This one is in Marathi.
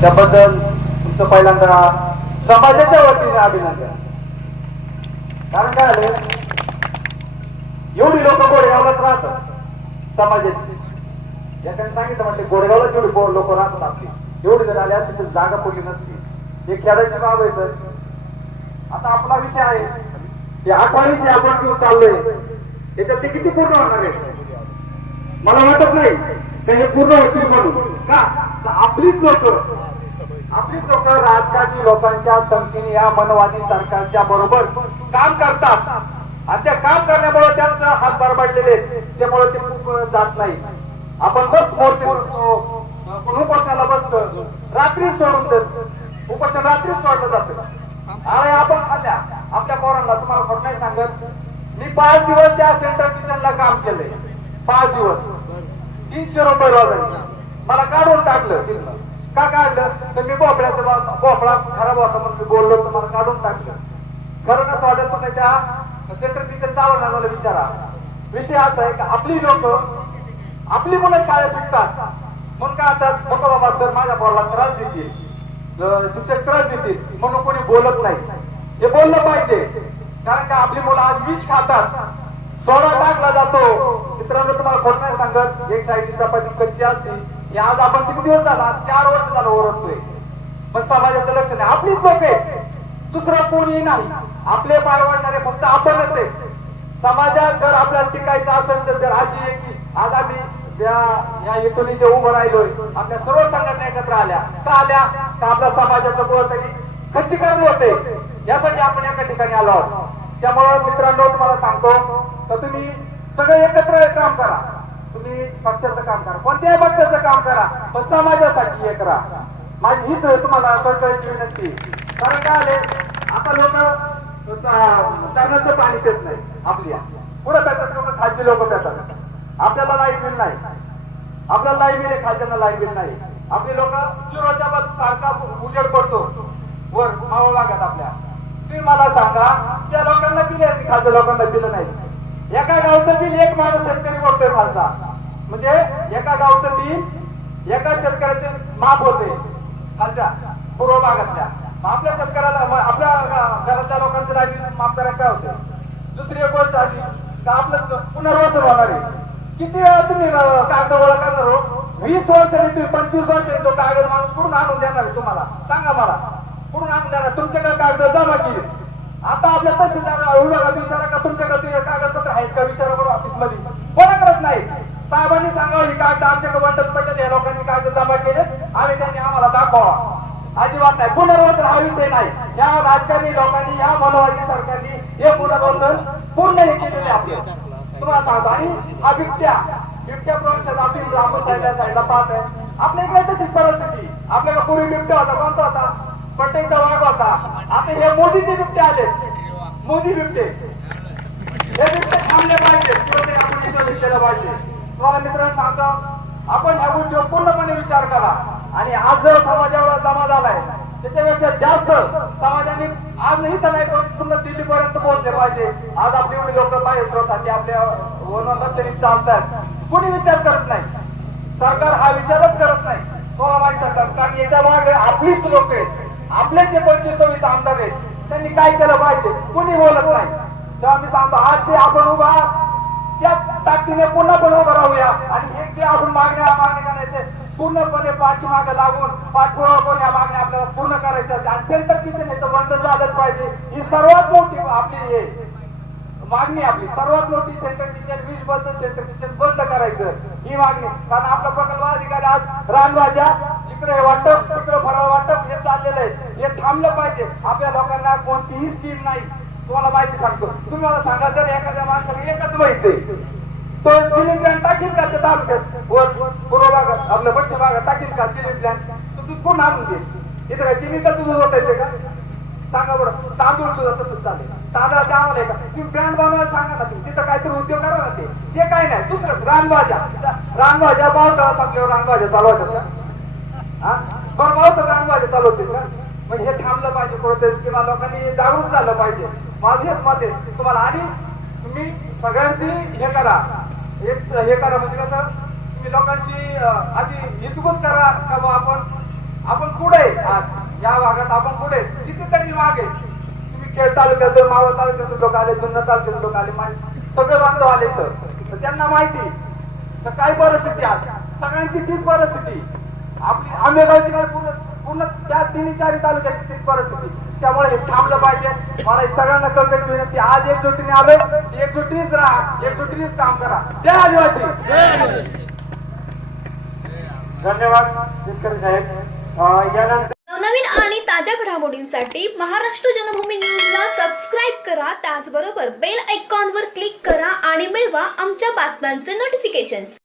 त्याबद्दल तुमचं पहिल्यांदा समाजाच्या वतीने अभिनंदन. कारण काय आले, एवढी लोक गोरेगावलाच राहतात समाजाची. याकडे सांगितलं म्हटले गोरेगावला जेवढी लोक राहतात आपली, एवढी जर आली असती तर जागा पडली नसती. हे खेळायची बाब आहे सर. आता आपला विषय आहे ते 8वा विषय आपण घेऊन चाललोय, याच्यात ते किती पूर्ण होणार आहे मला वाटत नाही तर हे पूर्ण होतील म्हणून. का तर आपलीच लोक राजकारणी लोकांच्या संगतीने या मनवादी सरकारच्या बरोबर काम करतात आणि त्या काम करण्यामुळे त्यांचं हात बरबाडलेले त्यामुळे ते खूप जात नाही. आपण बस उपोषणाला बसतो, रात्री सोडून देत उपोषण रात्रीच सोडलं जातं. आणि आपण खाल्ल्या आपल्या पोरांना, तुम्हाला खोट नाही सांगत, मी 5 दिवस त्या सेंटर किचनला काम केलंय. 5 दिवस 300 रुपये रोजाने मला काढून टाकलं. का काढलं तर मी भोपळा खराब होता म्हणून मी बोललो तर मला काढून टाकलं. खरं कसं वाटत पण त्या सेंटर किचन चालवण्याला विचारा. विषय असा आहे की आपली लोक आपली मुलं शाळेत शिकतात म्हणून काय आता नको बाबा सर माझ्या पोराला त्रास देतील, शिक्षक त्रास देतील म्हणून कोणी बोलत नाही. हे बोललं पाहिजे. कारण का आपली मुलं आज विष खातात, सोडा टाकला जातो. मित्रांनो तुम्हाला खोट नाही सांगत, एक साईडची चपाती कच्ची असते. हे आज आपण किती दिवस झाला, 4 वर्ष झालं ओरडतोय, पण समाजाचं लक्ष नाही. आपलीच लोक आहे, दुसरं कोणी नाही. आपले पाय वाढणारे फक्त आपणच आहे. समाजात जर आपल्याला टिकायचं असेल तर जर अशी की आज आम्ही या हेतूने जे उभं राहिलोय, आपल्या सर्व संघटना एकत्र आल्या. का आल्या तर आपल्या समाजाचं कुठेतरी खच्चीकरण होते, यासाठी आपण एका ठिकाणी आलो आहोत. त्यामुळे मित्रांनो तुम्हाला सांगतो तर तुम्ही सगळे एकत्र काम करा. तुम्ही पक्षाचं काम करा, कोणत्याही पक्षाचं काम करा, पण समाजासाठी हे करा. माझी हीच तुम्हाला कळकळीची विनंती. कारण काय आले आता लोक धरणाचं पाणी पित नाही. आपली पुढे त्याच्यात लोक खालची लोक पितात. आपल्याला लाईट बिल नाही, आपल्याला लाईट बिल आहे, खालच्यांना लाईट बिल नाही. आपली लोक चिरोच्या सारखा उजेड पडतो वर मावळ भागात आपल्या. तुम्ही मला सांगा त्या लोकांना बिल आहे, खालच्या लोकांना बिल नाही. एका गावचं बिल एक माणूस शेतकरी भरतोय खालचा, म्हणजे एका गावचं बिल एका शेतकऱ्याचे माफ होते खालच्या पूर्व भागातल्या. आपल्या शेतकऱ्याला आपल्या घरातल्या लोकांचं लाईट बिल माफ करायला काय होतं. दुसरी एक गोष्ट अशी का आपलं पुनर्वसन होणार आहे. किती वेळा तुम्ही कागद गोळा करणार हो? 20 वर्षांनी तुम्ही 25 वर्षांनी तो कागद माणूस कुठून आणून देणार आहे तुम्हाला? सांगा मला, कुठून आणून देणार? तुमच्याकडे कागद जमा केली. आता आपल्या तहसीलदार विभागात विचारा का तुमच्याकडे कागदपत्र आहेत का, विचारा बरोबर ऑफिस मध्ये कोणाकडेच नाही. साहेबांनी सांगावं ही कागद आमच्याकडे वाटत पडले, या लोकांनी कागद जमा केले आणि त्यांनी आम्हाला दाखवा. अजिबात नाही. पुनर्वसन हा विषय नाही. या राजकारणी लोकांनी, या मनोवादी सरकारने हे पुनर्वसन पूर्ण हे केलेले आपले. तुम्हाला सांगतो. आणि हा बिबट्या प्रवंशाचा आपण आपण साईडला पाहत आहे. आपल्या इकडे तशीच परिस्थिती. आपल्याकडे पूर्वी बिबट्या होता, कोणता होता? पट्टेचा वाघ होता. आता हे मोदीचे बिबटे आले, मोदी बिबटे. हे बिबटे थांबले पाहिजे, आपण इथं घेतलेलं पाहिजे. तुम्हाला मित्रांनो सांगतो, आपण ह्या गोष्टीवर पूर्णपणे विचार करा. आणि आज जर समाज एवढा जमा झालाय त्याच्यापेक्षा जास्त समाजाने आज नाही तर नाही पण पूर्ण दिल्लीपर्यंत पोहोचले पाहिजे. आज आपली एवढी लोक पाहिजे आपल्या रस्त्याने चालतात, कोणी विचार करत नाही. सरकार हा विचारच करत नाही. सरकार, कारण याच्या मागे आपलीच लोक आहेत. आपले जे 25-26 आमदार आहेत त्यांनी काय केलं पाहिजे, कोणी बोलत नाही. तेव्हा मी सांगतो आज ते आपण उभा त्या ताकदीने पुन्हा पण उभं राहूया. आणि हे जे आपण मागणी करायचे पूर्णपणे पाठीमागे लागून पाठपुरावा करून या मागण्या आपल्याला पूर्ण करायच्या. आणि सेंटर किचन हे तर बंद झालंच पाहिजे. ही सर्वात मोठी आपली मागणी, आपली सर्वात मोठी सेंटर किचन 20 बंद, सेंटर किचन बंद करायचं ही मागणी. कारण आपला प्रकल्प अधिकारी आज रानभाज्या इकडे वाटप तिकडे फराळ वाटप हे चाललेलं आहे, हे थांबलं पाहिजे. आपल्या लोकांना कोणतीही स्कीम नाही. तुम्हाला माहिती सांगतो, तुम्ही मला सांगा जर एखाद्या माणसाला एकच म्हैस आहे तो चिलिंग प्लॅन टाकील का त्या तालुक्यात वर पूर्व भागात आपल्या पश्चिम भागात टाकील का चिलिंग प्लॅन? तर तू कोण आणून दे. इथं काय केमिकल तुझं होतायचं का? सांगा बरं. तांदूळ सुद्धा तसंच चालेल. तांदळाचे आम्हाला का तुम्ही ब्रँड बनवायला सांगा ना. तुम्ही तिथं काहीतरी उद्योग करा ना. ते काय नाही. दुसरं रानभाज्या पावसाळा संपल्यावर रानभाज्या चालवतात का? हा बरं, पावसात रानभाज्या चालवतील का? म्हणजे हे थांबलं पाहिजे कुठेतरी किंवा लोकांनी जागरूक झालं पाहिजे. माझं हेच मत आहे तुम्हाला. आणि तुम्ही सगळ्यांची हे करा, हे करा म्हणजे कसं तुम्ही लोकांशी अशी हितगुज करा का आपण आपण पुढे आज या भागात आपण पुढे कितीतरी मागे तुम्ही खेड तालुक्यातून मावळ तालुक्यातून लोक आले, जुन्नर तालुक्यातून लोक आले, सगळे बांधव आले तर त्यांना माहिती तर काय परिस्थिती आज सगळ्यांची तीच परिस्थिती आपली आंबेगावची काय पूर्ण पूर्ण त्या तिन्ही चारी तालुक्याची तीच परिस्थिती. त्यामुळे हे थांबलं पाहिजे. मला हे सगळ्यांना कळण्याची विनंती, आज एकजुटीने आलोय, एकजुटीनेच राहा, एकजुटीनेच काम करा. जय आदिवासी. धन्यवाद शेतकरी साहेब. यानंतर नवनवीन आणि ताज्या घडामोडींसाठी महाराष्ट्र जनभूमी न्यूजला सबस्क्राईब करा. त्याचबरोबर बेल आयकॉनवर क्लिक करा आणि मिळवा आमच्या बातम्यांचे नोटिफिकेशन्स.